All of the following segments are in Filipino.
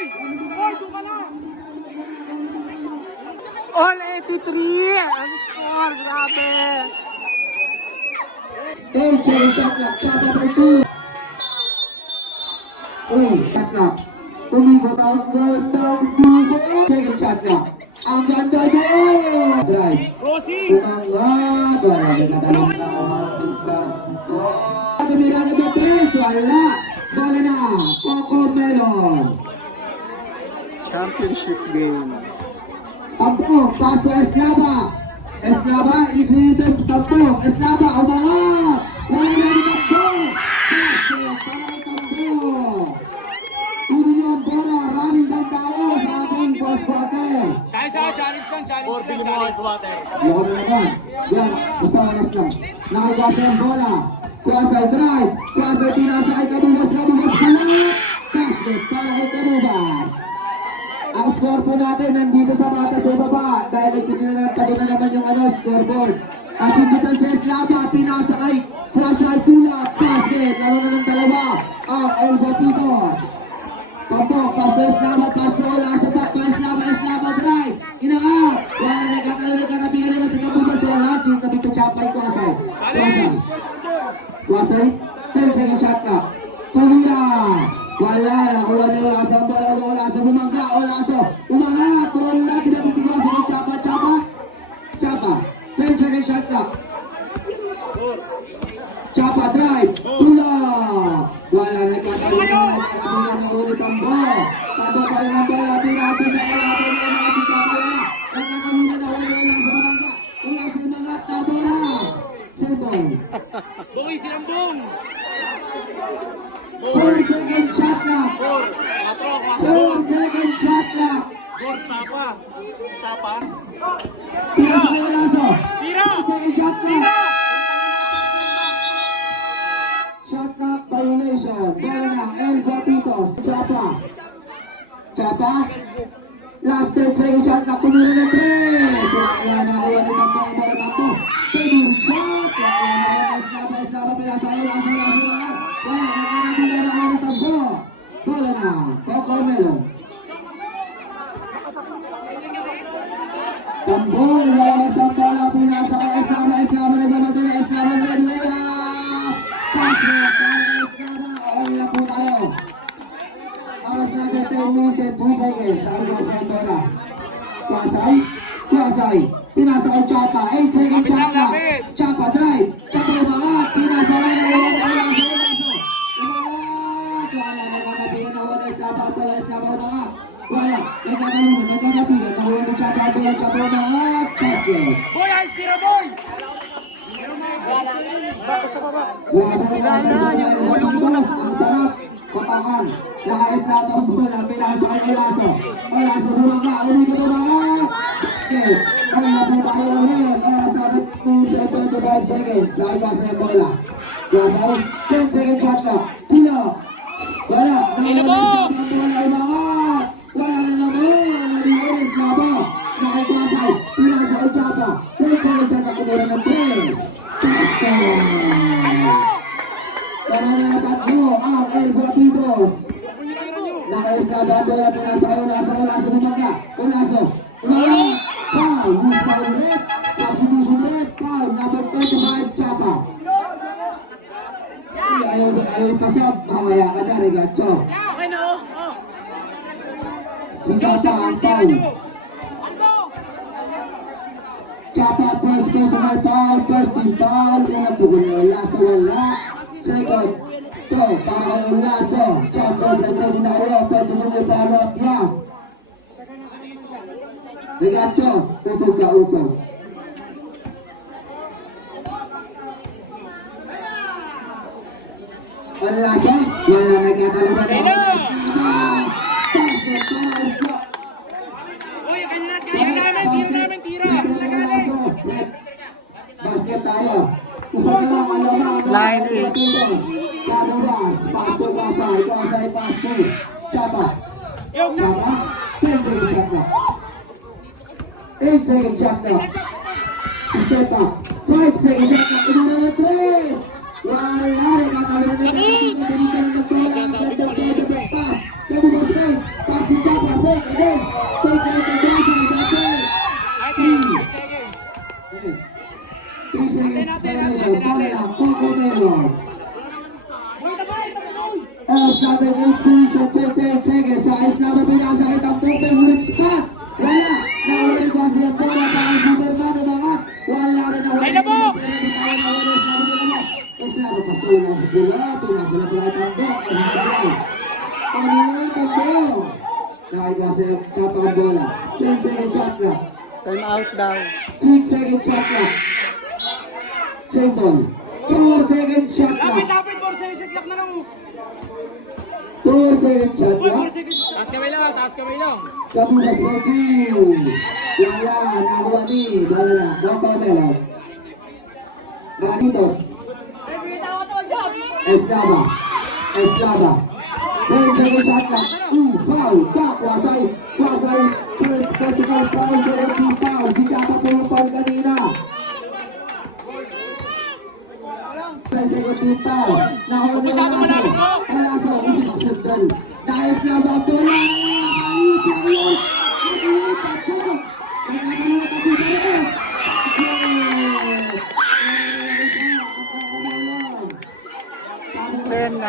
All 83! Ang score, grabe! Cherry shot clock, Chapa by 2. Shot clock. Tumigot ang goal ng Dugo. Second shot clock. Ang ganda doon! Drive. Umangat. Wala nagkatalang na ang tigla. Tumirada sa 3. Wala. Bola na. Coco Melon. Championship game. Tampok. Paso Eslava. Eslava. Inisunito yung tampok. Eslava. Umangat. Wala na ni tampok. Paso. Para kay tampok. Tuloy niyo ang bola. Running down tayo sa ating boss water. Challenge lang. Yoko na naman. Yan. Basta anas lang. Nakagwasa ang bola. Kuasa drive. Kuasa pinasa kay Kabubas. Kabubas pala. Basket para kay Kabubas. Ang score po natin nandito sa mata sa baba. Dahil nagpinilagpado na naman yung scoreboard. Kasundutan sa Eslava. Pinasa kay Kuasa Altula. Basket. Laro na ng dalawa. Ang Elba Pitos. Tampok. Paso Eslava. Paso Ola. Sa back to Eslava. Eslava drive. Inangat. Wala nagkatalo na kanabihan naman. Kabubas. Wala. Sinabit na Chapay Kuasay. Kuasay. Kuasay. 10 second shot ka. Tumira. Wala. Nakuha niya wala sa bola. Wala sa bumangga. Wala sa umangat. Wala. Kinabit ni Kuasay ng Chapa. Chapa. Chapa. 10 second shot ka. Chapa drive. Tulak. Wala nagkatalo na. Nagkatalo na ulit ang bola. Tambo pa rin ang bola. Pinasa sa kalaban ng mga si Chapa. Nagkatalo na. Wala sa bumangga. Wala sa umangat. Tambo na. Sebong. Boy, silang bong! 4 second shot na. 4 second shot na. Tapa. Pinasa kay Olaso. Tira! 4 second shot na. Shot na violation. Bola na. El Guapitos. Chapa. Chapa. Last 10 second shot na. Tumira ng 3. Wala na. Wala na tampo. Bola tampo. Tumira shot. Wala na. Eslava. Eslava. Pinasa kay Olaso. Olaso na. Wala. Nagkanabila na. Wala tampo. Bola na. Coco Melon. Tambong, nilayamas ang bola, pinasa kay Eslava, Eslava nagmamadali, Eslava red layup! Passback, para kay Eslava, okay na po tayo. Alas natin 10 minutes and 2 seconds, sa ibos ng bola. Kuasay, Kuasay, pinasa kay Chapa, 8 seconds Chapa, Chapa drive, Chapa umangat, pinasa lang na uwan na ulang sa ulaso. Umangat, wala, nagkatabihan na uwan na Eslava, bola Eslava umangat. Wala, nagkatabihan, nakuha ni Chapa, bola Chapa umangat, basket. Boy, ayos tira, boy! Ang sarap, kapangan, naka-Eslava ang bola, pinasa kay Olaso. Olaso bumangga, ulit ito umangat. Okay, ay na po tayo ulit, sa 75 seconds, nakibasa yung bola. Kuasay, 10 second shot na, Pino. Wala, nakuha ni Eslava ang bola, umangat. Wala na naman, nariyan Eslava. Nakikuasay, pinasa kay Chapa, 10 second shot na kumura ng 3. Basket! Tara na tatlo ang El Guapitos. Naka-Eslava ang bola, pinasa kay Olaso, Olaso bumangga. Olaso, umangat. Foul, use foul red, substitution red, foul, number 25, Chapa. Ayaw pasab, mamaya ka na, Regacho. Okay na, oh. Si Chapa ang foul. Chapa first personal foul, first team foul, unang tugon ni Olaso, wala. Second, to, para kay Olaso. Chapa sa ordinaryo, pwede mo may follow up yan. Regacho, usog ka, usog. Olaso, wala nagkatalo ba na? Basket para Eslava. Boy, tira namin, tira! Basket tayo. Isa na lang ang lamang. Line A. Kabubas. Paso, pasay. Pasay, paso. Chapa. Chapa. 10 second shot na. 8 second shot na. Step up. 5 second shot na. Umara na 3. Wala. Nakakalimutan na natin. Pinita lang ng bola. Ang ganda ng pass. Kabubas kayo. Pass Take again. Take right and Brazil. That's it. Ay, 10 seconds. 3 seconds violation. Bola na. Coco Melon. Sabi 8 minutes and 28 seconds. Sa Islama pinasakit ang favorite spot. Wala. Nawala ko siya bola para Superman umangat. Wala rin na Ay, labo! Islama pasulang sa pula. Pinasala pala ang tambok. Ano yung tambok? Nakaiba siya chapa ang bola. 10 second shot clock. Time out daw. 6 second shot clock. Same ball. 4 second shot clock. Lapit, 4 seconds lock na lang. 4 second shot Uy, clock. 4 seconds. Taas kamay lang, taas kamay lang. Kabukas Rodrigo. Wala, nakuha ni. Bala na. Coco Melon. Ranitos. Eslava. Eslava. 10 second shot clock. Foul. Kwasay. Kwasay. First physical foul. Second foul. Si Chapa po yung foul kanina. 10 second team foul. Nakuha ni Masyado malapit mo. Alaso. Sundan. Na-Eslava ang bola. Kalip lang yun. Kalip ang bola. Nagkakaluwa ang bola. Yeah! 10-9.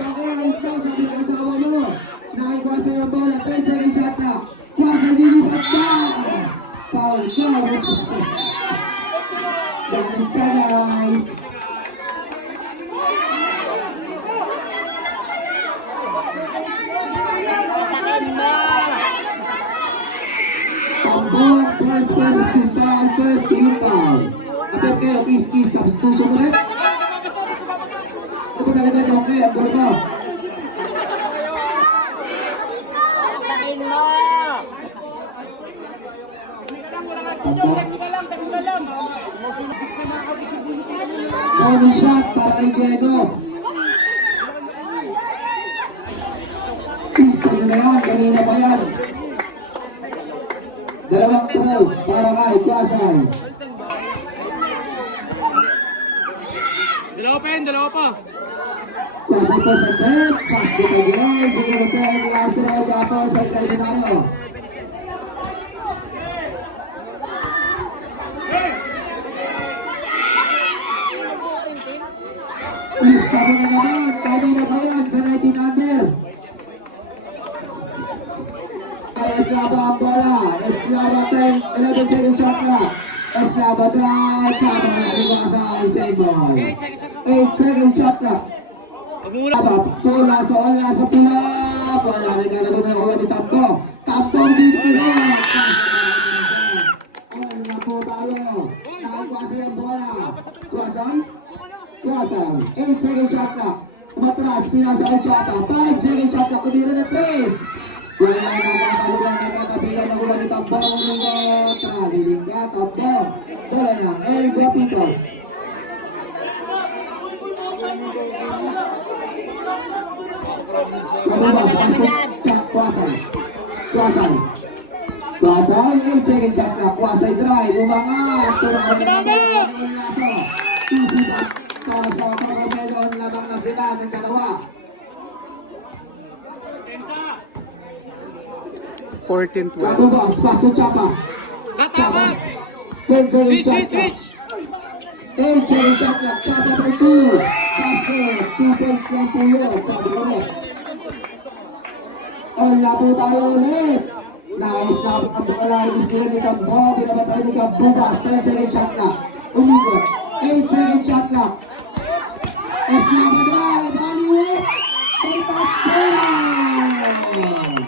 Pag-aayos daw, sabi ng asawa mo. Nakikwasa yung bola. 10 second shot na. Kwasa, lilipat na. Foul, foul. Ganun siya, guys. Tambong, first team foul, first team foul. Apel kayo, kiss, substitution ulit. Ito talaga niyo, okay, ang gulo mo. Foul shot para kay Diego. Pistol na yan, kanina pa yan. Dalawang throw para kay Kwasay. Dalawa pa yan, dalawa pa. Kwasay po sa 10, basket again. Siguro po ang last round po sa Calvinario. Lista mo na naman, kanina pa yan sa 19 under. Eslava ang bola. Eslava 10, 11 second shot na. Eslava drive. Tama na Kwasay. Save ball. 8 second shot na. Pagmula. Sola sa pula. Wala na gana doon ang ni Tampo. Tampo dito pula. Ano na po tayo? Nakakwasay ang bola. Kwasay? Kwasay. 8 second shot na. Umatras. Pinasa ang Chapa. 5 second shot na. Kumira na 3. Wala na nagkakalugan, nagkakabigan na ulan ni Tambo. Traveling ka, Tambo. Bola na, El Guapitos. Kabubas, pasok, Chak, Kwasay. Kwasay. Kwasay, 8 second shot na. Kwasay drive, umangat. Tumawa na ng bola ng Laso. Tusibat para sa Pagomelo. Lamang na sila ng dalawa. 14-12. Kabubas, pasok Chapa. Chapa. 10 second Switch, shot switch, na. switch. 8 second shot na. Chapa by 2. Basket. 2 points lang po yun. Sabi ko rin. Wala po tayo ulit. Nice na ang bola. Inis nila ni Tambo. Pinabatay ni Kabubas. 10 second shot na. Umikot. 8 second shot na. Eslava drive. Value. Take up point.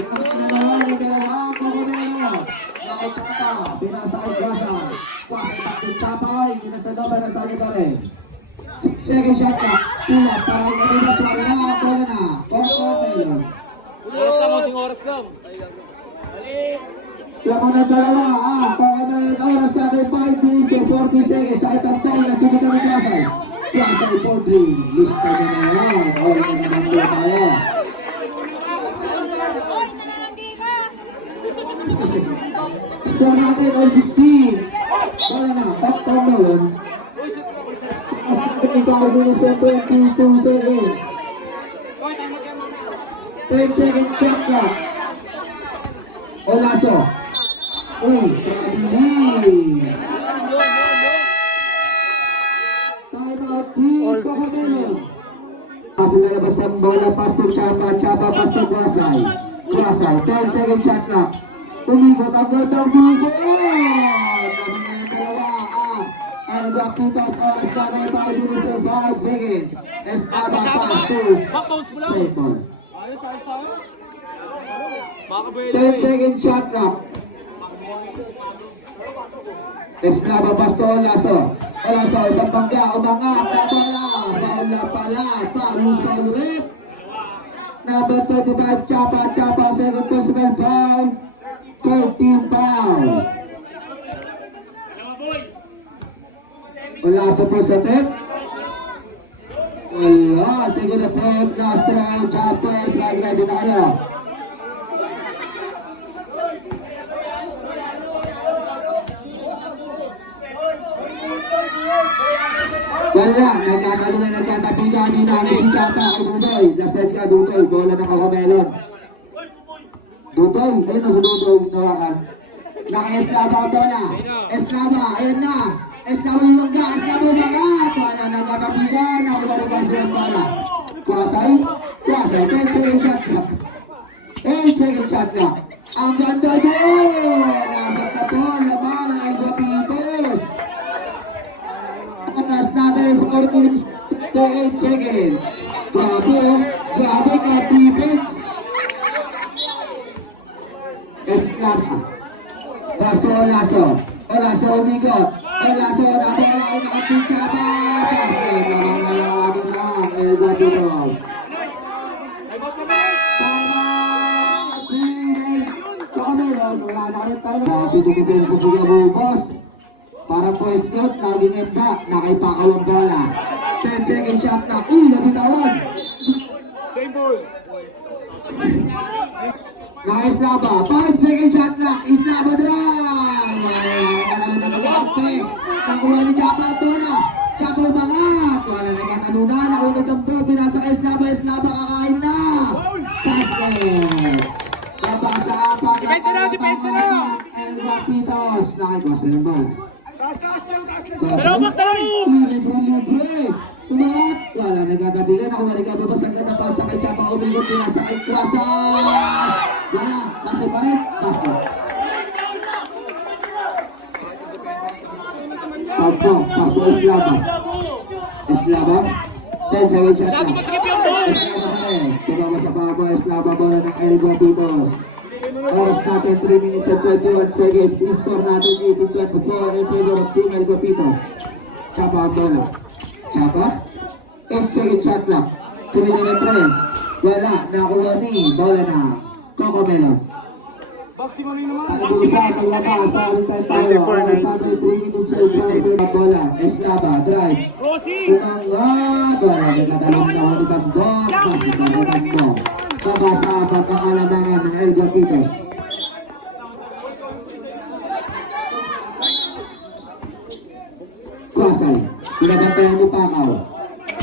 Ang dalawa. Pagomelo. Nakachapa. Pinasa kay Kwasay. Kwasay back to Chapa. Hindi na sa doba. Nasali pa rin. Second shot na. Tulad. Parang Kabubas lang na. Bola na. Coco Melon. Oras lang, konting oras lang. Lamang ng dalawa, para may oras na kay 5 minutes and 40 seconds sa itang ball na sunod ng Kwasay. Kwasay 4-3. Lista nyo na yan. All na naman po tayo. Score natin all 16. Wala na, top from Melon. Mas 5 minutes and 22 seconds. 10 second shot clock. Olaso. Trabiling. Time out, team Cocomelon. Pasok na labas ang bola, pass to Chapa, Chapa, pass to Kwasay. Kwasay, 10-second shot clock. Umikot ang gandang dugo. Namin na yung dalawa. Alba Pitas, oras na may 5 minutes and 5 seconds. Esaba pass to Sepol. Ayos tayo. Makabuelo 10-second shot clock. Esclava pass to Olaso. Olaso, isang bangga, umangat, na bola. Paula pala, Paulus Paulit. Number 25, Chapa, Chapa, second personal foul. 13 foul. Olaso po sa tip. Wala, siguro tip, last round, Chappers, ready na kayo. Wala, nagkatabigan din namin si Chapa kay Dudoy. Last night ka, Dudoy, bola ng Cocomelon. Dudoy, ayun na si Dudoy, nawakan. Naka-Eslava ang bola. Eslava, ayun na. Eslava yung mangga, Eslava yung mangat. Wala, nagkatabigan, nakuha ba siya ang bola. Kwasay, 10-second shot clock. 8-second shot clock. Ang ganda doon! Nabot na po, laban ng Alba Pitos. Atas natin 48 seconds. Grabe ka defense. Esclava. Paso Olaso. Olaso umigot. Olaso na bola ay nakapitya pa. Basket. Namangalawagin lang. Elba Pinos. Wala na rin tayo. Grabe dumibin sa Sigaro, boss. Para po escort, naging enda, nakipakaw ang bola. 10-second shot na, nabitawan. Same ball. Naka-Eslava, 5-second shot na, Eslava drive. Wala na nagkakapte. Nakuha ni Chapa ang bola. Chapa umangat. Wala na nagkatalunan, nakunod ang ball, pinasa ka Eslava, Eslava kakain na. Basket. Nabasa apat na palapangan. Elba Pitos. Nakikwas na yung ball. Dalawang tao! Libre. Tumangat. Wala, nagkagabigan. Ako nagkababas ang ganda pa sa kay Chapa. Umigot, pinasa kay Kwasay. Wala, basket pa rin. Basket. Pagpo, pass to Eslava. Eslava. 10-second shot na. Eslava pa rin. Tumama sa pabo. Eslava bola ng Elba Pitos. Oras natin 3 minutes and 21 seconds. I-score natin 18-24 in favor of Team Elba Pitos. Chapa ang bola. Chapa. 8-second shot clock. Tumili ng press. Wala. Nakuha ni bola na Cocomelon. Pag-isa, paglabas. Sa aling tayo. Oras natin 3 minutes and 12 seconds. Bola. Eslava. Drive. Umangat. Wala. Nagkatalong na ako ni Tambong. Basket na ni Tambong. Kaba sa apat ang alamangan ng Elba Pitos. Kwasay. Pinabantayan ni Pakaw.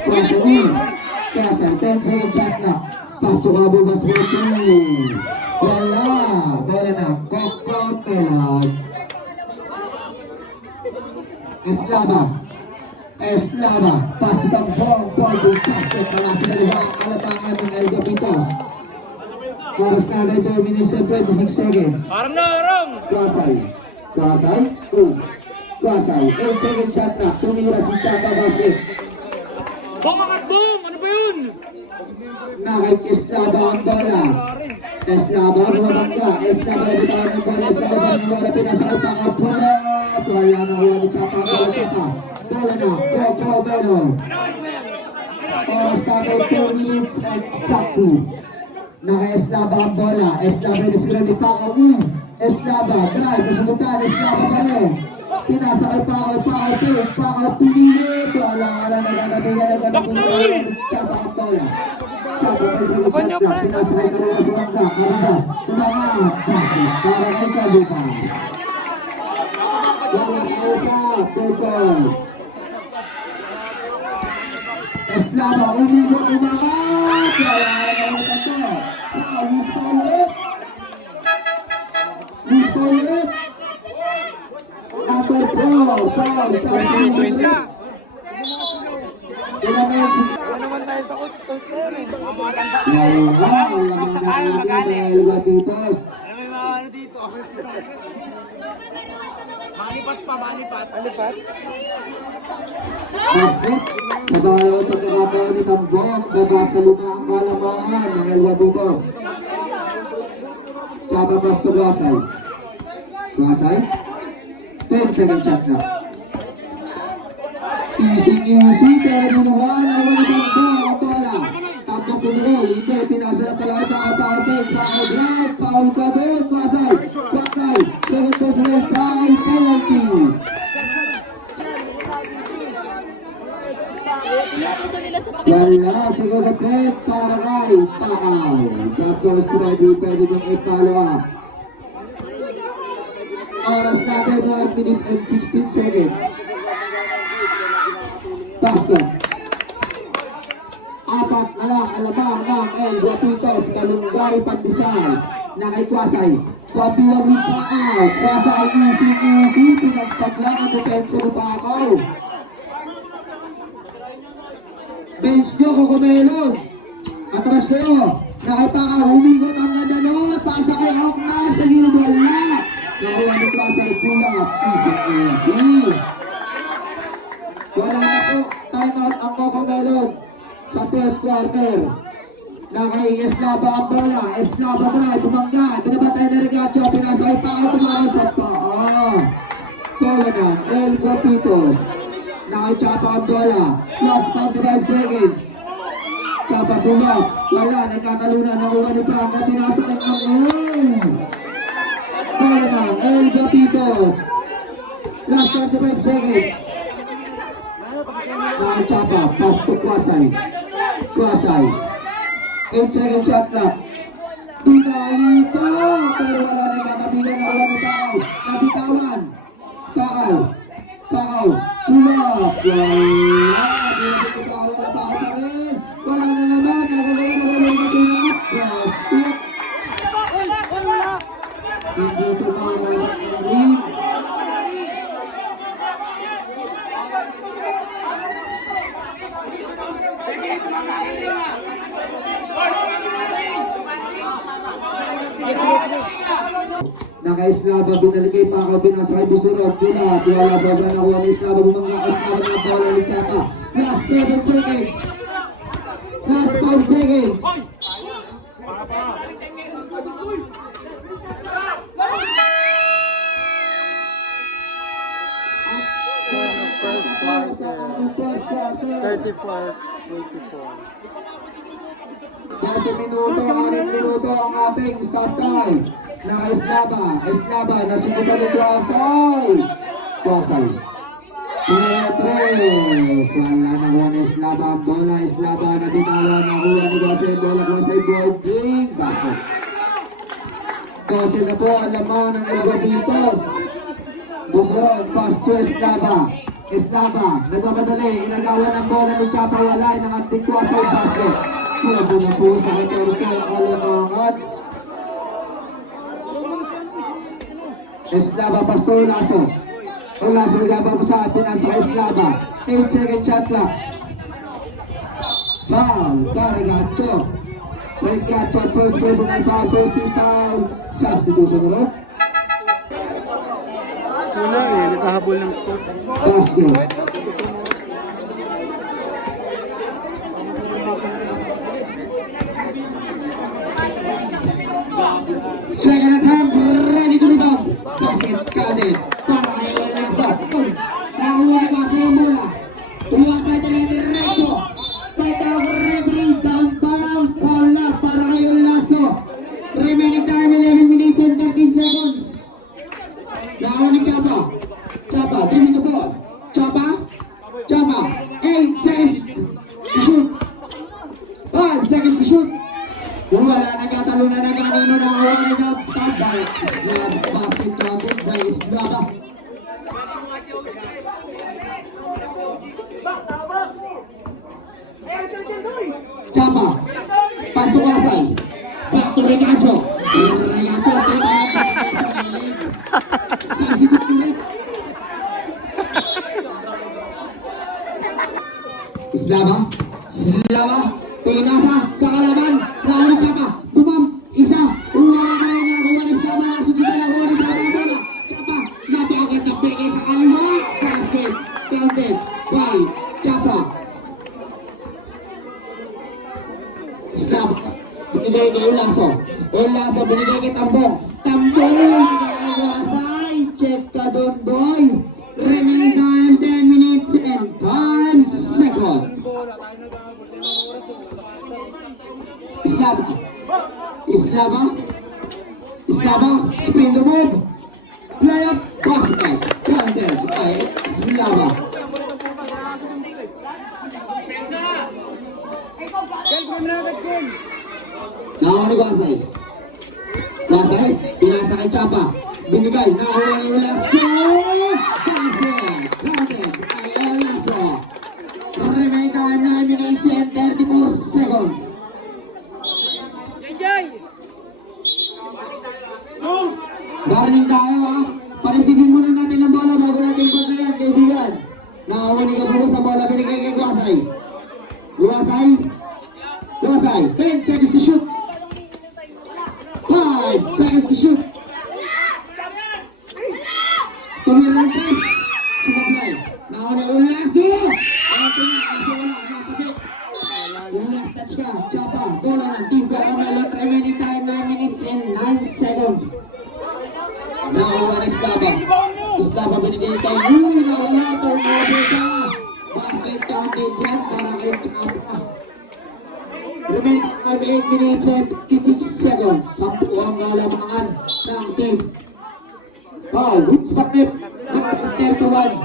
Kwasay din. Kwasay. 10-second shot na. Pasok ka bubas mo ito. Wala. Bola na. Cocomelon. Eslava. Eslava. Pass to Tambong. Poldo. Basket. Wala sa dalawa ang alamangan ng Elba Pitos. Oras na 2 minutes and 26 seconds. Parang narang! Kwasay. Kwasay. Kwasay. 8-second shot na. Tumira si Chapa basket. Bumangat boom! Ano ba yun? Nakik-Eslava ang bola. Eslava, bumabangga. Eslava na bitawan ng bola. Eslava ang bola. Pinasakay pa ang bola. Wala na huwa ni Chapa. Bola Chapa. Bola na. Cocomelon. Oras na 2 minutes and exactly. Naka-Eslava ang bola. Eslava na sila ni Pakaw. Eslava, drive. Masagutan. Eslava pa rin. Pinasakay Pakaw. Pinilit. Wala. Nagagabigan. Chapa ang bola. Chapa pa sa shot clock. Pinasakay Karugas Wangga. Karugas. Tumangat. Basket. Para kay Kabukas. Wala kayo sa Pepol. Eslava, umigot, umangat. Wala. Paulus Paulit. Wow, ang lamang na ating mga Guapitos. Ano may mga ano dito? Malipat pa, malipat. Malipat? Basket, sa bawat pagkakataon ni Tambong, baba sa lumaang kalamangan ng El Guapitos. Chapa Pastor Guasay. Guasay? 10-second shot na. Easy, pero binuhan ang wali Tambong ang bola. Tambong punol, hindi, pinasa na pala ito ang foul drive, foul ka doon, Guasay. Guasay, second personal foul, penalty. Wala, siguro Pep, para kay Pakaw. Tapos ready, pwede niyong i-follow up. Oras natin, 1 minute and 16 seconds. Basket. Apat na lang, alamang ng El Guapitos, Malunggay, Pandesal, na kay Kwasay. Papiwag with Pakaw. Kwasay, easy, pinagtag lang ang depensa ni Pakaw. Bench nyo, Kukumelon. Atras kayo. Nakipaka, humigot ang ganda nun. Pasa kay Oknab sa gilid wala. Nakuha ni Kwasay, pull up. Easy. Wala na po. Time out ang Kukumelon sa first quarter. Nakay Eslava ang bola. Eslava drive, tumangga. Binabatay na Regacho. Pinasay pa kayo tumama sa paa. Bola na, El Guapitos. Nakachapa ang bola. Last 45 seconds. Chapa bulak. Wala. Nagkatalunan. Nakuha ni Franco. Pinasok ang bola na. El Guapitos. Last 45 seconds. Nakachapa. Pass to Kwasay. Kwasay. 8-second shot clock. Pinalito. Pero wala. Nagkatabigan. Nakuha ni Pakaw. Nabitawan. Pakaw. Pakaw, tulak, wala, wala pa ako pa rin, wala na naman, nakagala na tunangat, basket, hindi tumama ng ring. Naka-Eslava, binalagay pa ako, binasakay Busurot, pula, wala sobrang nakuha ni Eslava, bumangga, Eslava na bola ni Chapa. Last 7 seconds. Last 5 seconds. First quarter. 34-24. 12 minuto, 6 minuto ang ating stop time. Naka-Eslava, Eslava, nasubukan ni Kwasay. Kwasay. Pinapres. Wala nakuha ni Eslava ang bola. Eslava na binawa, nakuha ni Kwasay ang bola. Kwasay boarding. Basket. 12 na po ang lamang ng El Guapitos. Busuron, pass to Eslava. Eslava, nagmamadali. Inagawan ng bola ni Chapa. Wala, inangating Kwasay basket. Pwede na po sa 14 ang alamangan. Eslava, Pastor Lasso. Ang Lasso nagabang sa pinasa kay Eslava. 8-second shot clock. Foul, Regacho. Regacho, first personal foul, first team foul. Substitution na rin. Wala nagkahabol ng score. Basket. Second attempt, ready to rebound. Basket counted. Para kay Lasso. Nakuha ni Pasa yung bola. Tuwasa diretso. Patawag referee. Down bound. Foul na para kay Lasso. Remaining time 11 minutes and 13 seconds. Nakuha ni Chapa. Chapa, dribbling the ball. Chapa. 8 seconds to shoot. 5 seconds to shoot. Wala, nagkatalo na na kanino na kawalan niya. Tabay, Eslava, basket counted by Eslava. Chapa, pass to Kwasay. Back to Regacho. Regacho, teka lang pa sa gilid. Substitute ulit. Eslava, pinasa sa kalaban. binigay kay Ulaso. Ulaso binigay kay Tambong. Tambong binigay kay Wasay. Check ka doon, boy. Remaining time 10 minutes and 5 seconds. Islava. Islava. Islava. Spin the move. Play up. Basket. Counted by Islava. Nakuha ni Wasay. Wasay, pinasa kay Chapa. Binigay, nakuha ni Ulaso. Basket. Counted by Ulaso. Remaining time 9 minutes and 34 seconds. Warning tayo ha. Parisipin muna natin ang bola bago natin pagkayan, kaibigan. Nakakuha ni Kabugas ang bola binigay kay Wasay. Wasay. Wasay. 10 seconds to shoot. 5 seconds to shoot. Tumira ng 3. Sumablay. Nakakuha ni Ulaso. Ito na. Kaso wala. Natabit. Yung last touch ka. Chapa. Bola ng team ka. Amalot. Remaining time 9 minutes and 9 seconds. Nakakuha ni Islava. Islava binigay kay Uy. Nawala. Turnover ka. Basket counted yan para kay Chapa. Remaining time 8 minutes and 56 seconds. 10 ang kalamangan ng team. Wow, which bakit? Number 31.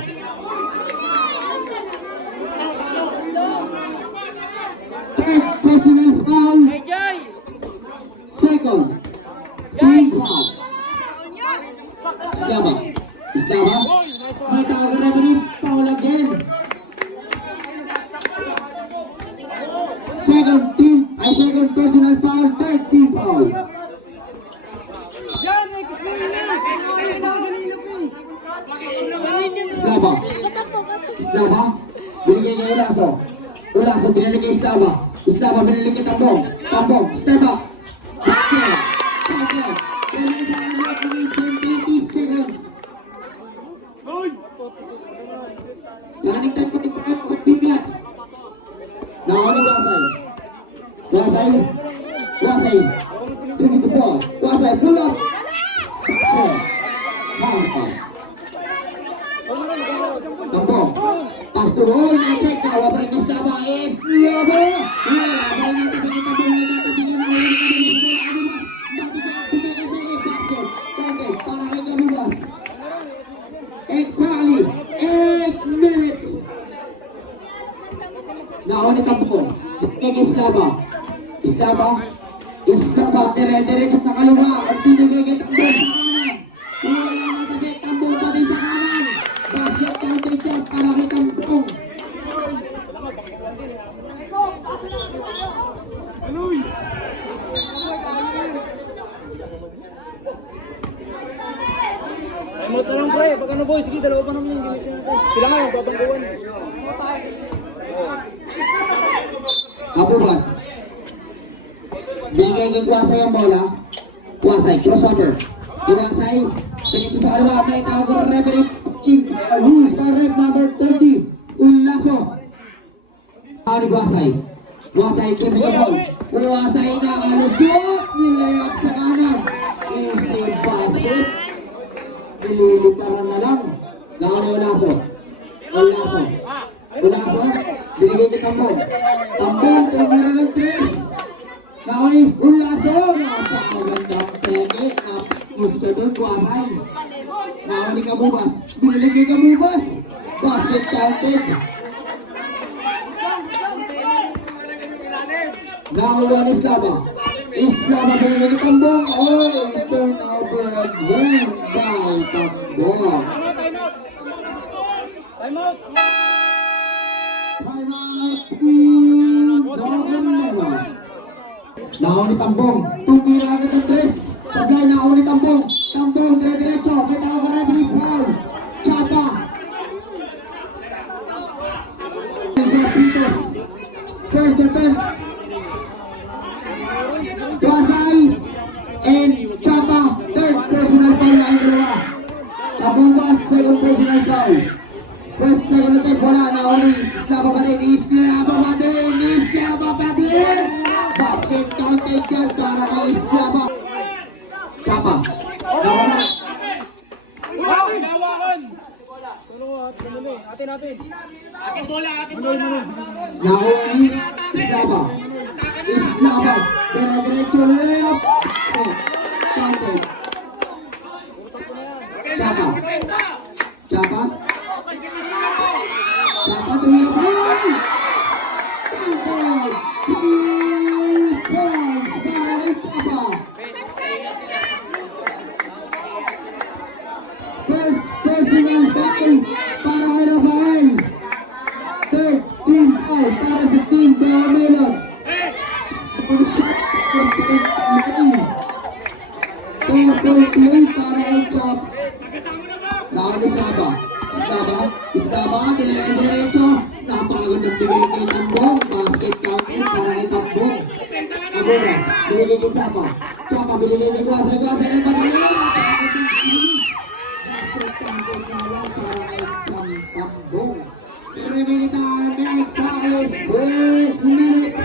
Third personal foul. Second. Team foul. Islava. Islava. May tawag referee. Foul again. Second personal foul. Third team foul. Islava. Islava. Binigay kay Ulaso. Ulaso binalik kay Islava. Islava binalik kay Tambong. Tambong. Step up. Basket. Basket. Remaining time 8 minutes and 20 seconds. Running time pa rin pagkakabigyan. Nakakuha ni Wasay. Wasay. Wasay. Dribble the ball. Wasay. Pull up. Tambong. Pass to roll. Na-check. Nawa pa rin ni Islava. Islava. Wala. Ball natin. Tambong na natabigyan. Nahuli ni Kabugas. Batigyan. Pinag-ibigay. Basket. Counted. Para kay Kabugas. Exactly 8 minutes. Nakuha ni Tambong. Kay Islava. Islava. Islava. Dire-diretso na kaluwa. Ang tinigay kay Tambong sa kanan. Wala na tabi. Tambong pati sa kanan. Basket counted yan para kay Tambong. Ay mo tanong pre, pag ano boy, sige dalawa pa naman yung gamitin natin. Sila nga yung babangguan. Kabugas. Binigay kay Wasay ang bola. Wasay, crossover. Wasay, pinito sa kaliwa. May tawag ng referee. Ching, rules for red number 30. Ulaso. Ni Wasay. Wasay, keep the ball. Wasay na alusot. Nilayap sa kanan. Easy basket. Nililiparan na lang. Nakaw ni Ulaso. Ulaso. Ulaso. Binigay kay Tambong. Tambong, tumira ng 3. Nakoy, Ulaso. Napakagandang tenge. Gusto doon, Wasay. Nakoy ni Kabugas. Binigay kay Kabugas. Basket counted. Nakuha ni Islava. Islava binigay kay Tambong. Oh, turnover again by Tambong. Time out! Time out, Team Dogman. Nakuha ni Tambong. Tumira agad ng 3. Sablay, nakuha ni Tambong. Tambong, dire-diretso. Kita ako ka referee foul. Chapa. Pitos. First attempt. Wasay and Chapa. Third personal foul na ang dalawa. Kabugas, second personal foul. First, second attempt, wala na uli. Islava pa din. Islava pa din. Islava pa din. Basket counted yan para kay Islaba. Chapa. Nawala. Atin. Nakuha ni Islaba. Islaba. Dire-diretso layup. Counted. Chapa. Chapa. Chapa tumira ball. Counted. 3 points para kay Chapa. First personal foul para kay Rafael. Third team foul para sa team Caramelon. Ang shot from the team. 4-point play para kay Chap. Nakakasaba. Islaba, dire-diretso. Napakagandang bigay kay Tambong. Basket counted para kay Tambong. Aburas, binigay kay Chapa. Chapa, binigay kay Guasay. Guasay na pagkakaroon. Napakagandang bigay. Basket counted na lang para kay Tambong. 3 minutes and exactly 6 minutes.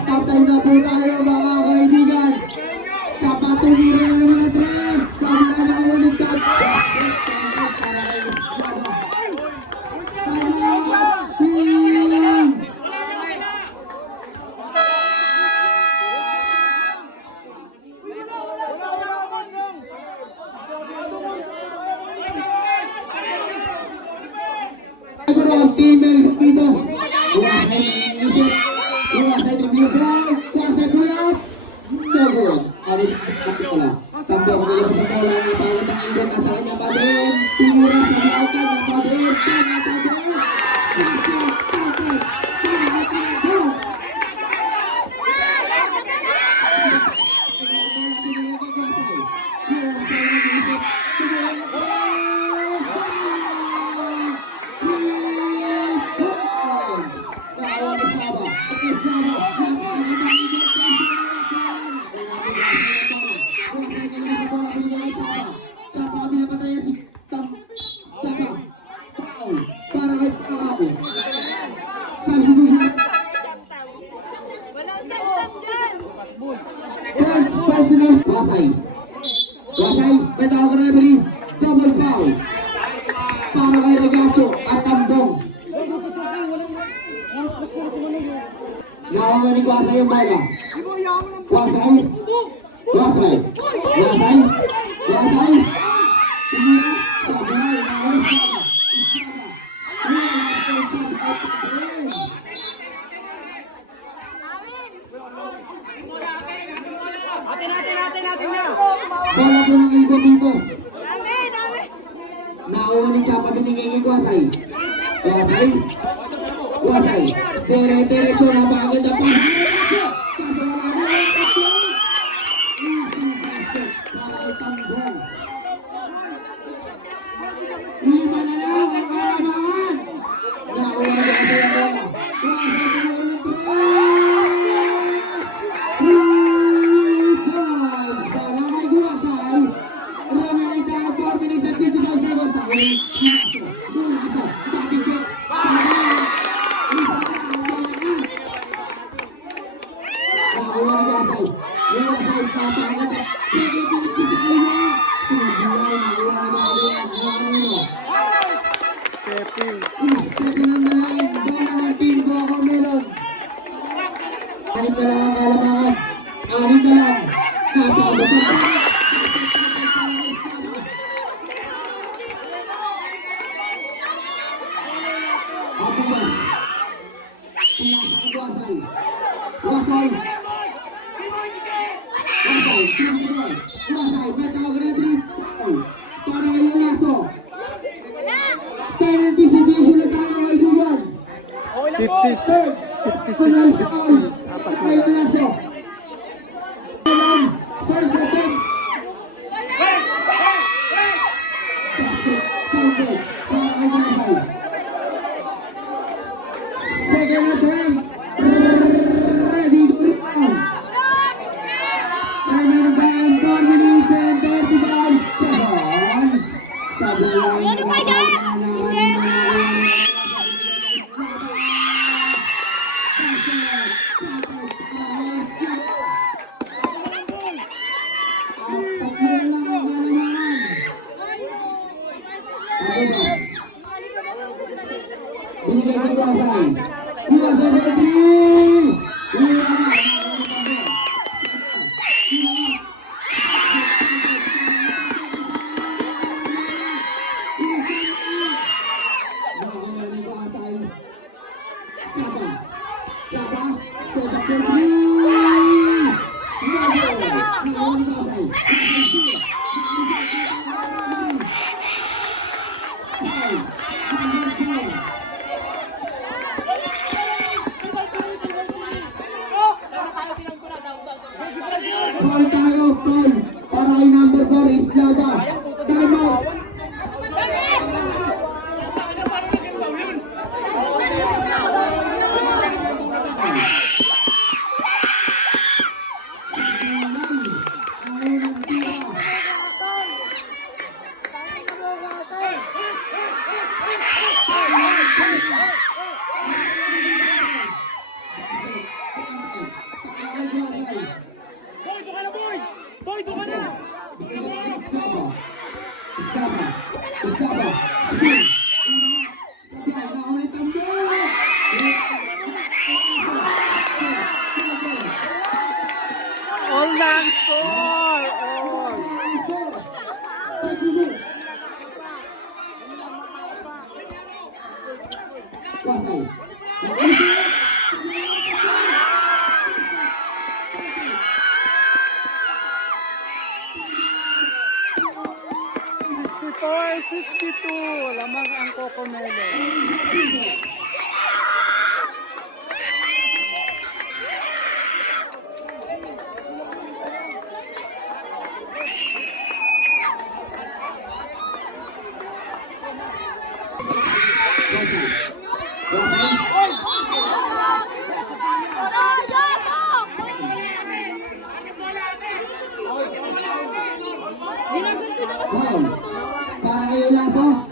Stop time na po tayo mga kaibigan. Chapa tumira na mga 3. Sabi na lang ulit ka. Basket counted para kay Islaba. Time team. From Team El Rupidos. Kuwasay inisip. Kuwasay tribune fly. Kuwasay pull-up. No good. Alit pala. Tambong nila pa sa bola. Ang ipalit ang ikot. Nasa kanya pa din. Tingura sa blautan. Na pa din. Tama pa din. First personal Wasay. Wasay, betaw ka na bili. Double foul. Para kay Regacho at Tambong. Nakuha ni Wasay yung bola. Wasay. Wasay. Wasay. Wasay. Tumira sa bola. Nakuha ni Islaba. Bola po ng Ilgopitos. Nakuha ni Chapa, binigay kay Wasay. Wasay. Wasay. Dire-diretso na bagay na pa. Kaso wala na. Easy basket para kay Tambong. 5 na lang ang kalamangan. Nakuha ni Wasay ang bola. Wasay kumuha ng 3 points para kay Wasay. Ronaldo, 4 minutes and 55 seconds. Stepping. Stepping on the line, bola ng team Caramelon. 6 na lang ang kalamangan. 6 na lang. Napakagandang Abumas. Wasay. Wasay. Wasay. Wasay. Betaw ka na bili. Para yung laso. Penalty situation na tayo kaibigan. 56-60. Apat na Yung lang. laso. First attempt. Basket counted. Para kay Wasay. Second attempt. Ready to rebound. Remaining time 4 minutes and 35 seconds. Sa bulang Foul tayo, foul. Para kay number 4, Islava. Time out. Boy, doon ka na, boy! Boy, doon ka na! Islava. Spin. Sabihan, naulit ang bola. All man score! All! Wasay. 64-62, lamang ang Coconelo. Foul. Para kay Lasso.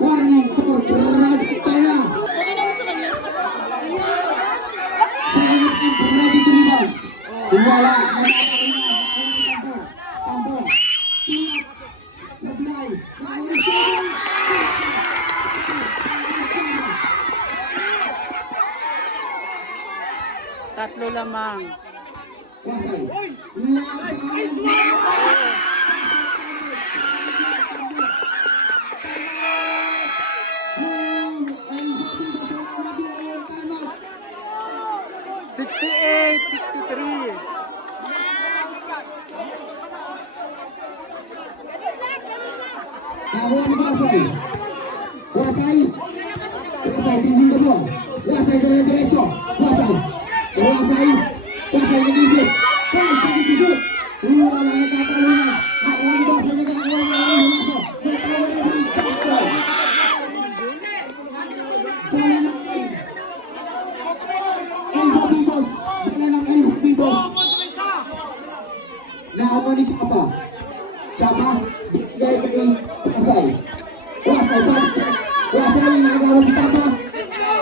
Warning for red taya. Second team ready to rebound. Wala. Tambo. Sablay. Tatlo lamang. Wasay. Lahat sa amin. Time out. 68-63. Nakuha ni Wasay. Wasay. Wasay, tingin ka po. Wasay, dire-diretso. Wasay. Wasay. Wasay, nag-isip. Wasay, nag-isip. Wala na nagkatalunan. Nakuha ni Wasay, nagkakakuha na ng Lasso. Nagkakuha na ng Takto. Bola ng Elbow Bigos. Bola ng Elbow Bigos. Nakuha ni Chapa. Chapa. Bigay kay Wasay. Wasay, Wasay. Wasay, nagawa si Chapa.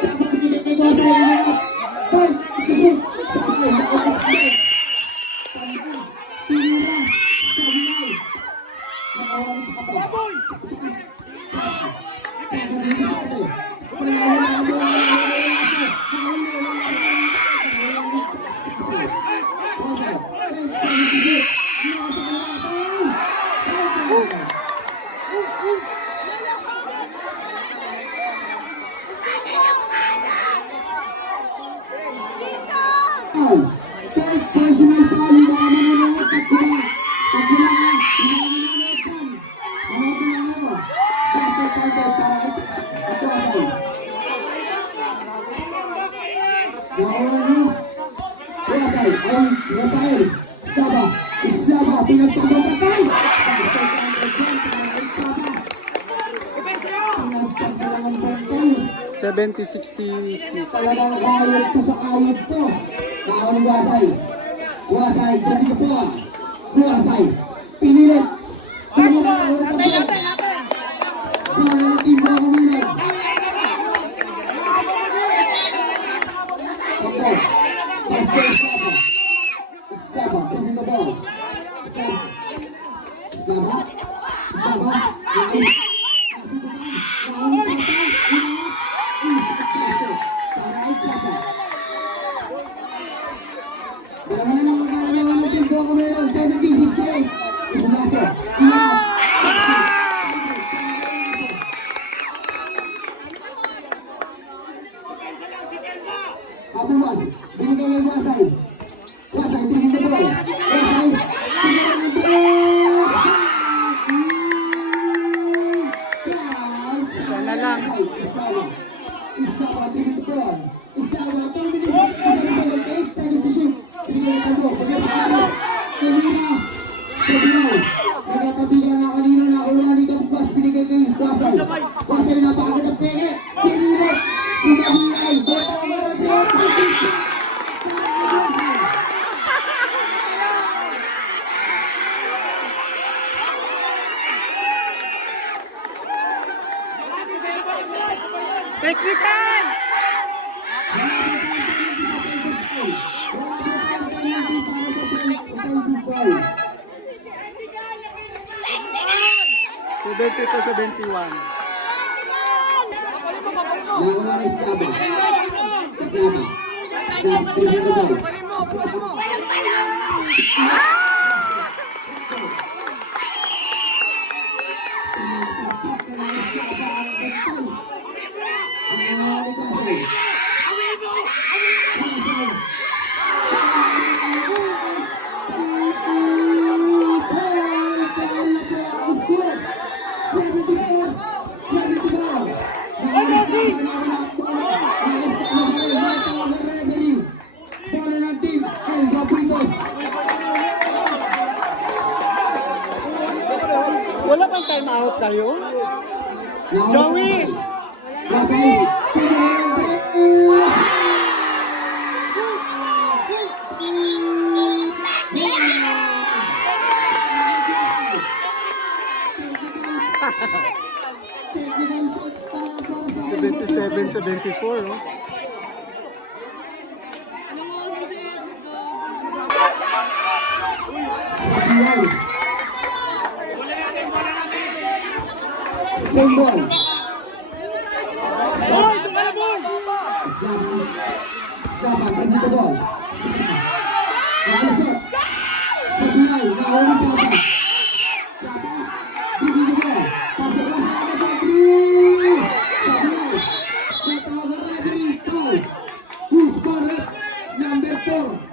Chapa, bigay kay Wasay. Boy, isisip. Sabay, nakapagpapay. Pinira. Sabay. Nakawa ni Chapa. Chapa dito sa atin. Wala na mo. Kahit personal foul, mga manonood, pagkulang. Pagkulang ang mga manonood yan. Manood na lang ako. Basta tayo para ito asay. Nakuha niyo. Wasay ay Rafael. Islava, pinagpagpapatay. Pinagpagpalangan bantay. 70-66. Talagang ayod to sa ayod to. Nakuha ni Wasay. Wasay, gabi ka po. Wasay, pinilit. Pinilit ang ulit ang ball. Bola ng team Bako Milag. Tambo. Pasto Islava. Islava, taking the ball. Islava. Islava. Nais. Nakuha ni Chapa. Para kay Chapa. Dalawa na lang ang kalalaman ng team Bako Milag. 70-68. Isulaso. Iyak. Abumas, binigay kay Wasay. Wasay, tingin na ball. Wasay, tingin na ball. Isa na lang. Islava, tingin na ball. Islava, 2 minutes. Isa na ball, 8 seconds to shoot. Tingin na ball. Technical! Seventy to 71. Nakuha na Estrada. Estrada. Wala bang time out kayo? Joey! Wasay! Seventy-seven, 74, oh. Sabiyan. Symbol. Stop. Stop. Hindi ko ball. Nakalisot. Sabiyan. Nahuli Chapa. Chapa. Hindi ko ball. Pasok lang sa akin. Sabiyan. Natawag referee. Foul. Who's correct? Number 4.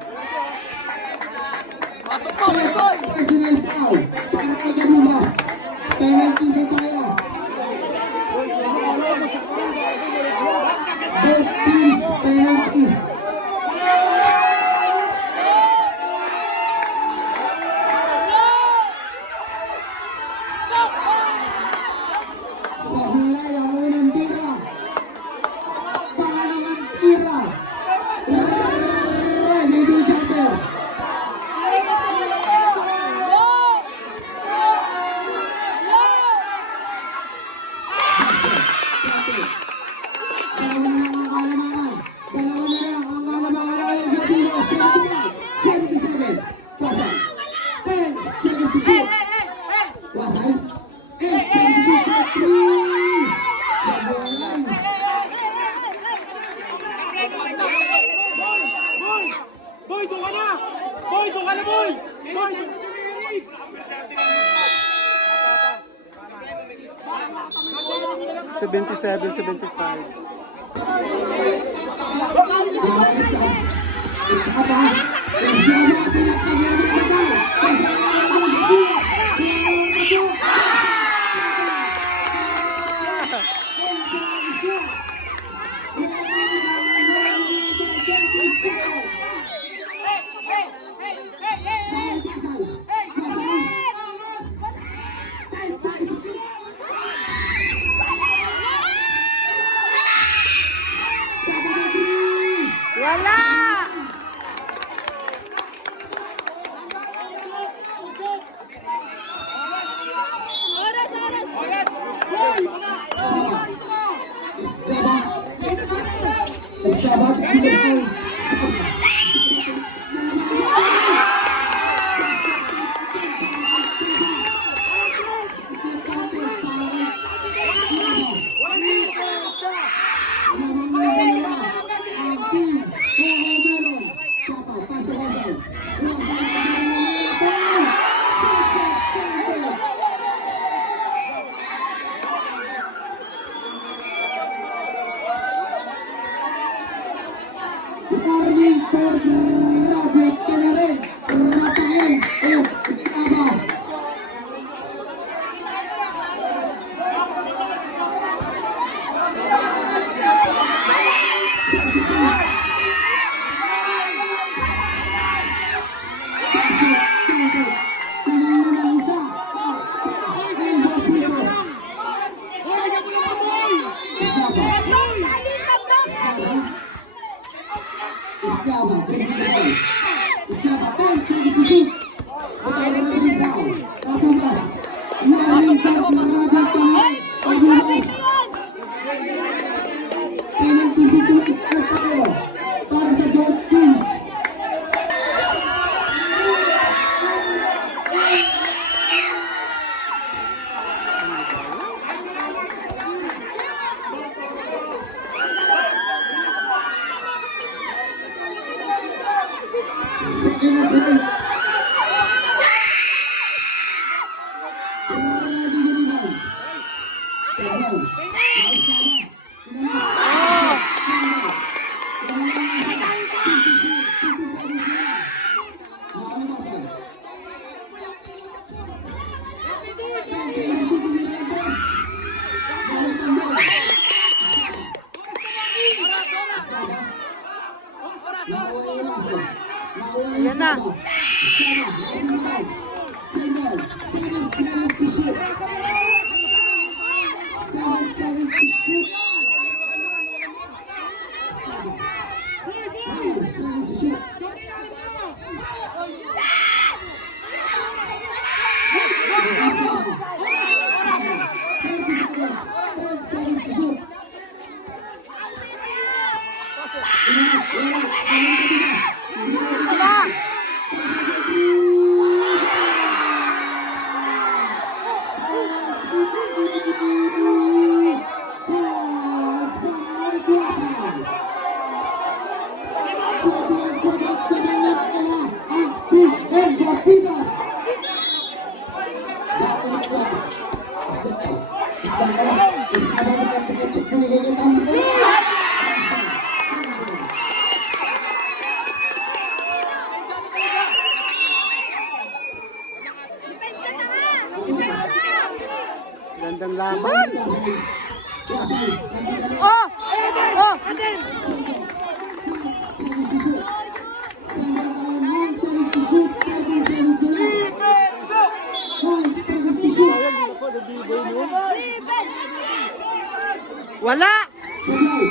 Personal foul. Para kay Gamulas. Penalty na tayo. Both teams penalty. Sa hulay ang unang tira. Pangalawang tira. Ready to jumper. Boy, doon ka na! Boy, doon ka na, boy! Boy, 77, 75. Wala! seconds to shoot. 7 seconds to shoot. 5 seconds to shoot. 10 seconds to shoot. Gandang laban. Oh! Oh! Wala! Oh!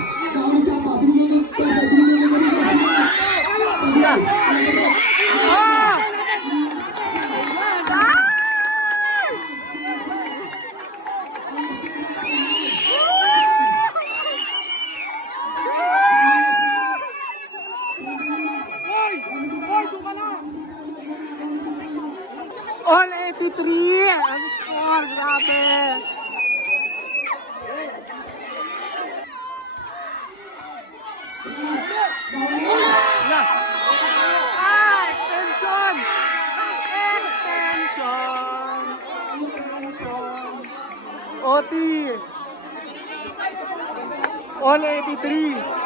All 83! Ang score, grabe! Extension! Extension! Extension! OT! All 83!